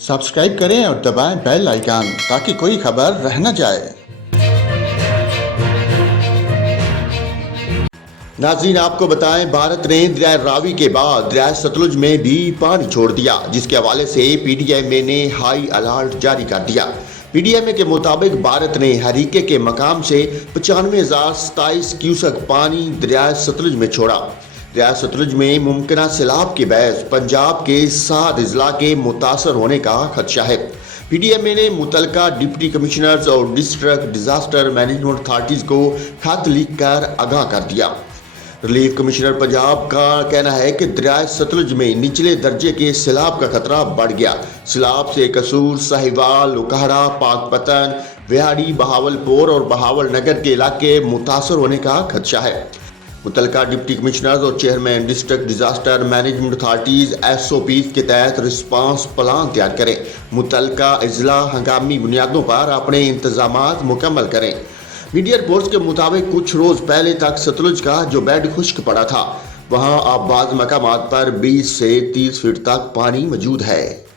Subscribe करें और दबाएं बेल आइकन ताकि कोई खबर रह न जाए। नाज़रीन, आपको बताएं, भारत ने दरिया रावी के बाद दरिया सतलुज में भी पानी छोड़ दिया, जिसके हवाले से पीडीएमए ने हाई अलर्ट जारी कर दिया। पीडीएमए के मुताबिक भारत ने हरीके के मकाम से 95,027 क्यूसेक पानी दरिया सतलुज में छोड़ा। दरिया सतलुज में मुमकिन सैलाब के बायस पंजाब के 7 अजला के मुतासर होने का खदशा है। पीडीएमए ने मुतलका डिप्टी कमिश्नर्स और डिस्ट्रिक्ट डिजास्टर मैनेजमेंट अथॉरिटीज को खत लिख कर आगाह कर दिया। रिलीफ कमिश्नर पंजाब का कहना है कि दरिया सतलुज में निचले दर्जे के सैलाब का खतरा बढ़ गया। सैलाब से कसूर, साहिवाल, लुकहरा, पाकपतन, विहाड़ी, बहावलपुर और बहावल नगर के इलाके मुतासर होने का खदशा है। मुतलका डिप्टी कमिश्नर और chairman district disaster management authorities SOP के तहत रिस्पांस प्लान तैयार करें। मुतलका अजला हंगामी बुनियादों पर अपने इंतजामात मुकम्मल करें। मीडिया रिपोर्ट्स के मुताबिक कुछ रोज पहले तक सतलुज का जो बेड खुश्क पड़ा था, वहां अब बाज़ मकामात पर 20 से 30 फीट तक पानी मौजूद है।